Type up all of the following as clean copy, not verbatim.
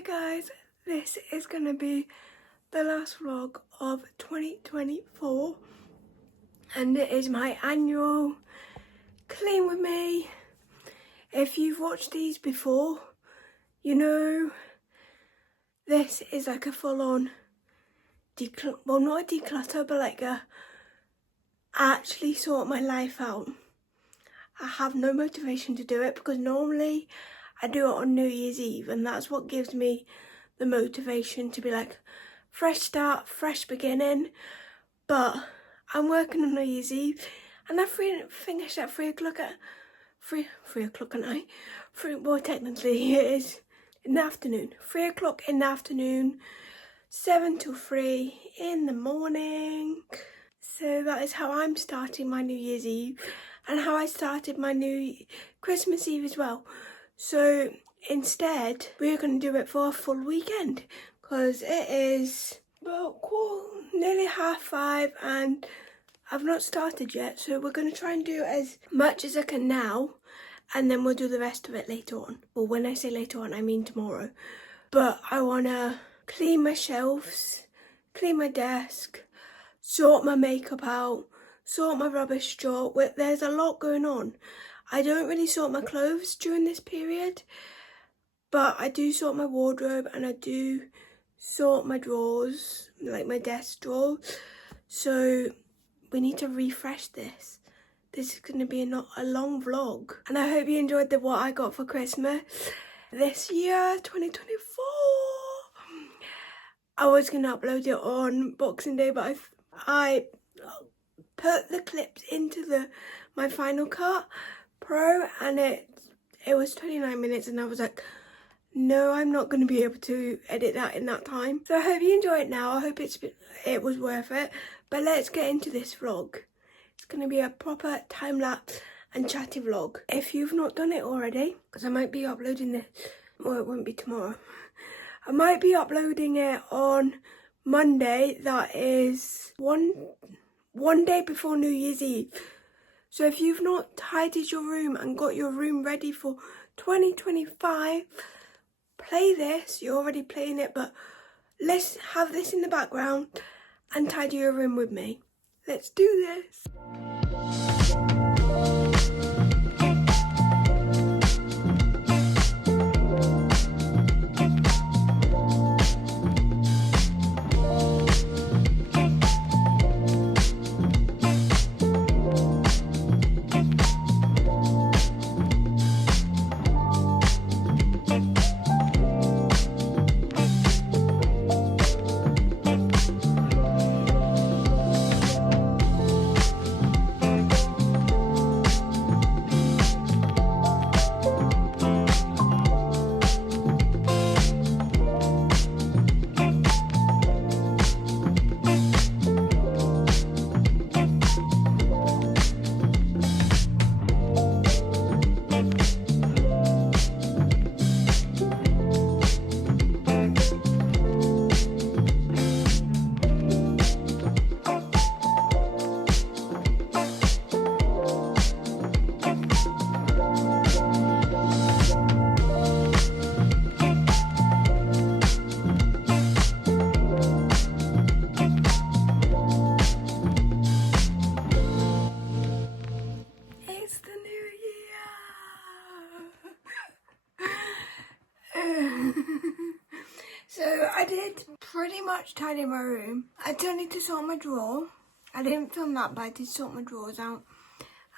Hi guys, this is going to be the last vlog of 2024 and it is my annual clean with me. If you've watched these before, you know this is like a full-on well, not a declutter, but like a actually sort my life out. I have no motivation to do it because normally I do it on New Year's Eve and that's what gives me the motivation to be like, fresh start, fresh beginning. But I'm working on New Year's Eve and I finished at 3 o'clock at 3 o'clock at night. Well, technically it is in the afternoon. 3 o'clock in the afternoon, 7 till 3 in the morning. So that is how I'm starting my New Year's Eve and how I started my Christmas Eve as well. So instead, we're going to do it for a full weekend because it is about nearly 5:30 and I've not started yet. So we're going to try and do as much as I can now and then we'll do the rest of it later on. Well, when I say later on, I mean tomorrow. But I want to clean my shelves, clean my desk, sort my makeup out, sort my rubbish drawer. There's a lot going on. I don't really sort my clothes during this period, but I do sort my wardrobe and I do sort my drawers, like my desk drawer. So we need to refresh this. This is going to be a long vlog. And I hope you enjoyed what I got for Christmas this year, 2024. I was going to upload it on Boxing Day, but I put the clips into my Final Cut Pro and it was 29 minutes and I was like, no, I'm not going to be able to edit that in that time. So I hope you enjoy it now. I hope it was worth it. But let's get into this vlog. It's going to be a proper time-lapse and chatty vlog. If you've not done it already, because I might be uploading this, well, it won't be tomorrow. I might be uploading it on Monday, that is one day before New Year's Eve. So if you've not tidied your room and got your room ready for 2025, play this. You're already playing it, but let's have this in the background and tidy your room with me. Let's do this. So I did pretty much tidy my room. I still need to sort my drawer. I didn't film that, but I did sort my drawers out.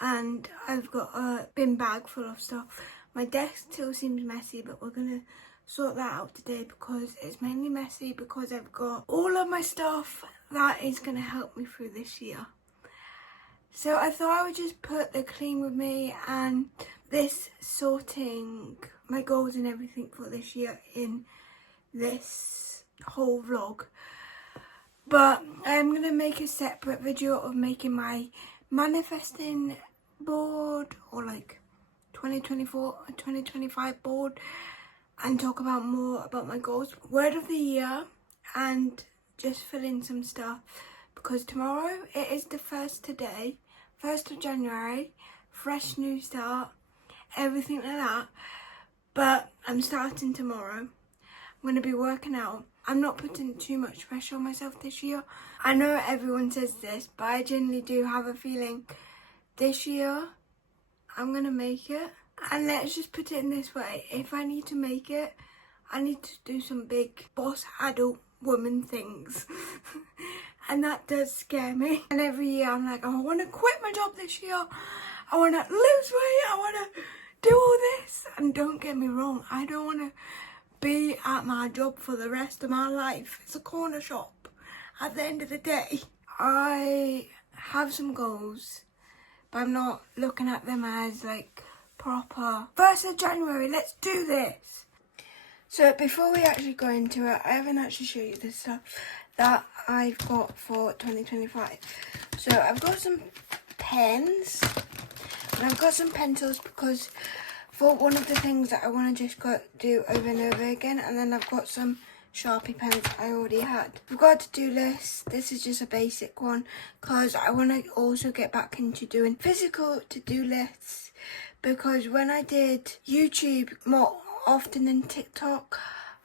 And I've got a bin bag full of stuff. My desk still seems messy, but we're going to sort that out today because it's mainly messy because I've got all of my stuff that is going to help me through this year. So I thought I would just put the clean with me and this sorting my goals and everything for this year in this whole vlog. But I'm going to make a separate video of making my manifesting board or like 2024 or 2025 board and talk about more about my goals, word of the year, and just fill in some stuff because tomorrow it is the first of January, fresh new start, everything like that. But I'm starting tomorrow I'm going to be working out. I'm not putting too much pressure on myself this year. I know everyone says this, but I genuinely do have a feeling this year I'm going to make it. And let's just put it in this way. If I need to make it, I need to do some big boss adult woman things. And that does scare me. And every year I'm like, oh, I want to quit my job this year. I want to lose weight. I want to do all this. And don't get me wrong, I don't want to be at my job for the rest of my life. It's a corner shop. At the end of the day, I have some goals, but I'm not looking at them as like proper 1st of January, let's do this. So before we actually go into it, I haven't actually showed you the stuff that I've got for 2025. So I've got some pens and I've got some pencils because for one of the things that I want to just do over and over again, and then I've got some Sharpie pens I already had. We've got a to-do list. This is just a basic one because I want to also get back into doing physical to-do lists, because when I did YouTube more often than TikTok,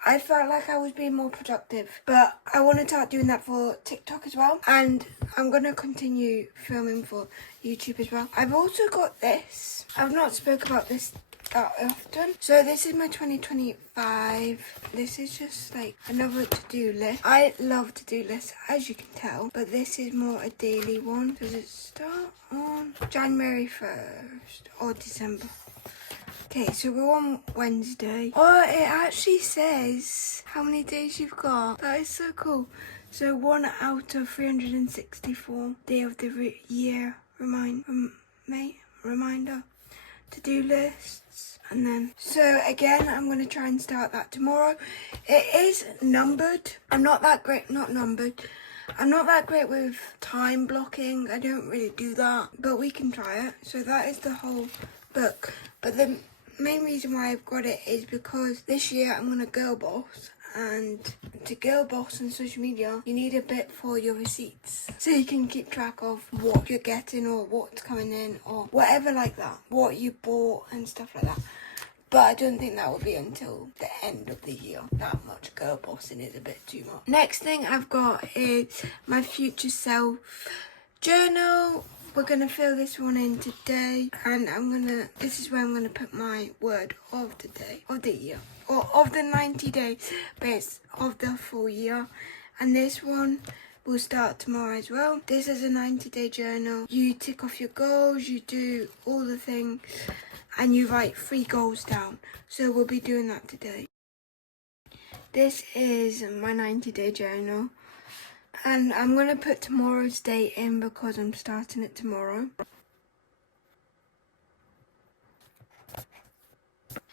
I felt like I was being more productive, but I want to start doing that for TikTok as well, and I'm going to continue filming for YouTube as well. I've also got this. I've not spoke about this that often. So this is my 2025. This is just like another to-do list. I love to-do lists, as you can tell, but this is more a daily one. Does it start on January 1st or December? Okay, so we're on Wednesday. Oh, it actually says how many days you've got. That is so cool. So 1 out of 364 day of the year reminder to-do lists. And then, so again, I'm going to try and start that tomorrow. It is numbered. I'm not that great with time blocking. I don't really do that, but we can try it. So that is the whole book. But the main reason why I've got it is because this year I'm going to girl boss. And to girl boss on social media, you need a bit for your receipts, so you can keep track of what you're getting or what's coming in or whatever like that, what you bought and stuff like that. But I don't think that will be until the end of the year. That much girl bossing is a bit too much. Next thing I've got is my future self journal. We're going to fill this one in today, and this is where I'm going to put my word of the day, of the year, or of the 90 days, but it's of the full year. And this one will start tomorrow as well. This is a 90-day journal. You tick off your goals, you do all the things, and you write 3 goals down. So we'll be doing that today. This is my 90-day journal. And I'm going to put tomorrow's date in because I'm starting it tomorrow.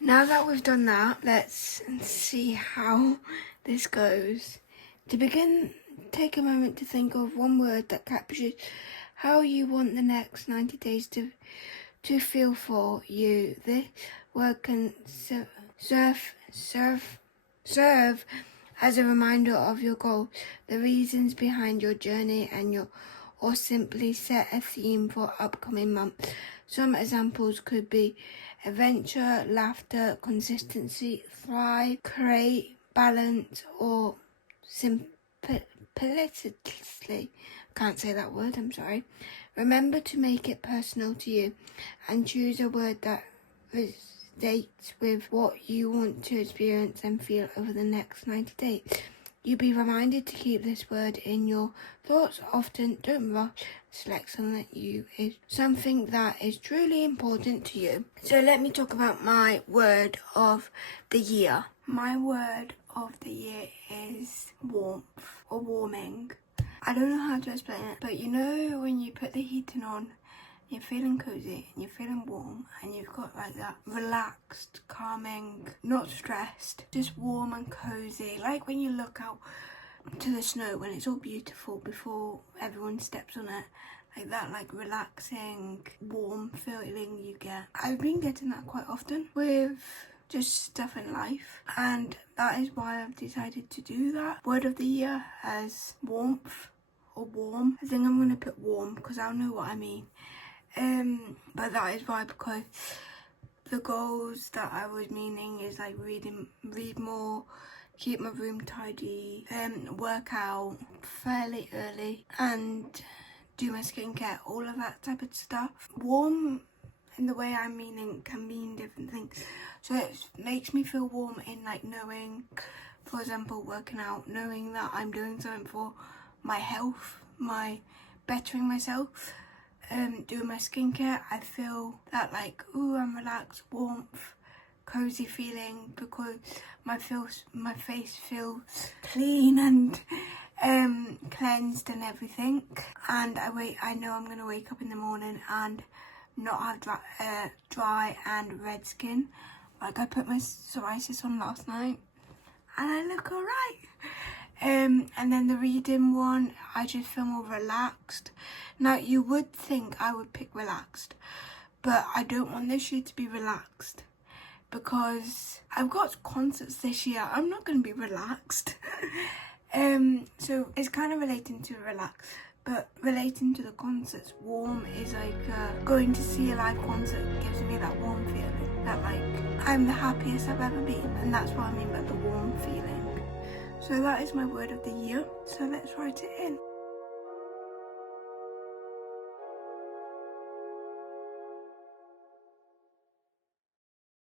Now that we've done that, let's see how this goes. To begin, take a moment to think of one word that captures how you want the next 90 days to feel for you. This word can serve as a reminder of your goal, the reasons behind your journey, or simply set a theme for upcoming months. Some examples could be adventure, laughter, consistency, thrive, create, balance, or simplicity. Can't say that word, I'm sorry. Remember to make it personal to you and choose a word that dates with what you want to experience and feel over the next 90 days. You'll be reminded to keep this word in your thoughts often. Don't rush. Select something that is truly important to you. So let me talk about my word of the year. My word of the year is warmth or warming. I don't know how to explain it, but you know when you put the heating on, you're feeling cozy and you're feeling warm and you've got like that relaxed, calming, not stressed, just warm and cozy, like when you look out to the snow when it's all beautiful before everyone steps on it, like that, like relaxing, warm feeling you get. I've been getting that quite often with just stuff in life, and that is why I've decided to do that. Word of the year as warmth or warm. I think I'm going to put warm because I know what I mean. But that is why, because the goals that I was meaning is like read more, keep my room tidy, work out fairly early, and do my skincare, all of that type of stuff. Warm, in the way I'm meaning, can mean different things. So it makes me feel warm in like knowing, for example, working out, knowing that I'm doing something for my health, my bettering myself. Doing my skincare, I feel that like, ooh, I'm relaxed, warmth, cozy feeling, because my face feels clean and cleansed and everything. And I know I'm gonna wake up in the morning and not have dry and red skin. Like, I put my psoriasis on last night and I look alright. And then the reading one, I just feel more relaxed. Now, you would think I would pick relaxed, but I don't want this year to be relaxed because I've got concerts this year. I'm not going to be relaxed. So it's kind of relating to relax, but relating to the concerts, warm is like going to see a live concert gives me that warm feeling, that like I'm the happiest I've ever been, and that's what I mean by the warm feeling. So that is my word of the year, so let's write it in.